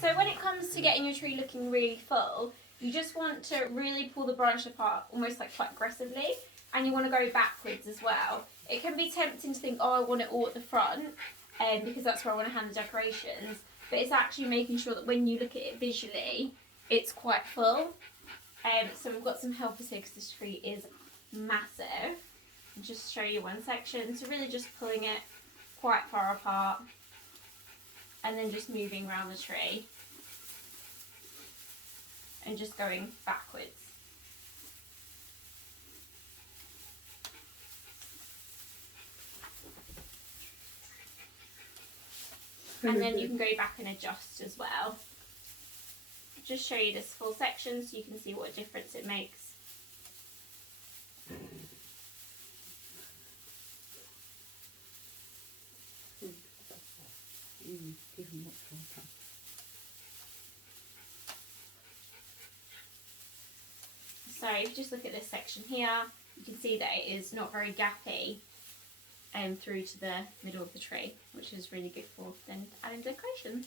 So when it comes to getting your tree looking really full, you just want to really pull the branch apart almost like quite aggressively, and you want to go backwards as well. It can be tempting to think, oh, I want it all at the front, because that's where I want to hang the decorations, but it's actually making sure that when you look at it visually, it's quite full. So we've got some helpers here because this tree is massive. I'll just show you one section, so really just pulling it quite far apart and then just moving around the tree and just going backwards. And then you can go back and adjust as well. Just show you this full section so you can see what a difference it makes. So if you just look at this section here, you can see that it is not very gappy through to the middle of the tree, which is really good for then adding decorations.